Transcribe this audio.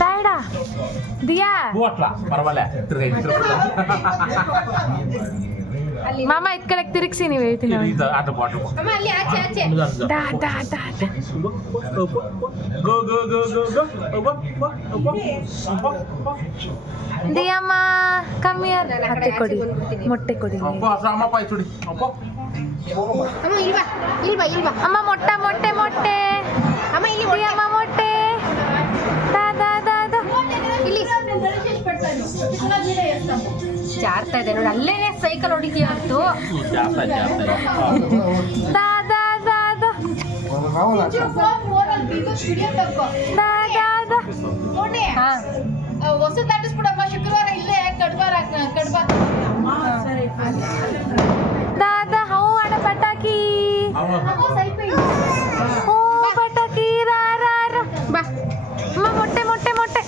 దాడా దియా ಮಾಮ ಇದ್ ಕಡೆ ತಿರುಗಿಸಿ ನೀವು ಹೇಳ್ತೀನಿ ದಿಯಮ್ಮ ಕಮ್ಮಿ ಹತ್ತೆ ಕೊಡಿ ಮೊಟ್ಟೆ ಕೊಡಿ ಅಮ್ಮ ಮೊಟ್ಟೆ ಮೊಟ್ಟೆ ಮೊಟ್ಟೆ ಅಮ್ಮ ಇಲ್ಲಿ ದಿಯಮ್ಮ ಮೊಟ್ಟೆ ಇಲ್ಲಿ ಜಾರ್ತಾ ಇದೆ ನೋಡಿ ಅಲ್ಲೇ ಸೈಕಲ್ ಹೊಡಿತೀಯ ಅಂತು ಹೊಸ ದಾಟಿಸ್ಬಿಡಮ್ಮ ಶುಕ್ರವಾರ ಇಲ್ಲೇ ಕಡ್ಬ ದಾದಾ ಹೌ ಅಡ ಪಟಾಕಿ ಓ ಪಟಾಕಿ ಬಾ ಅಮ್ಮ ಮೊಟ್ಟೆ ಮೊಟ್ಟೆ ಮೊಟ್ಟೆ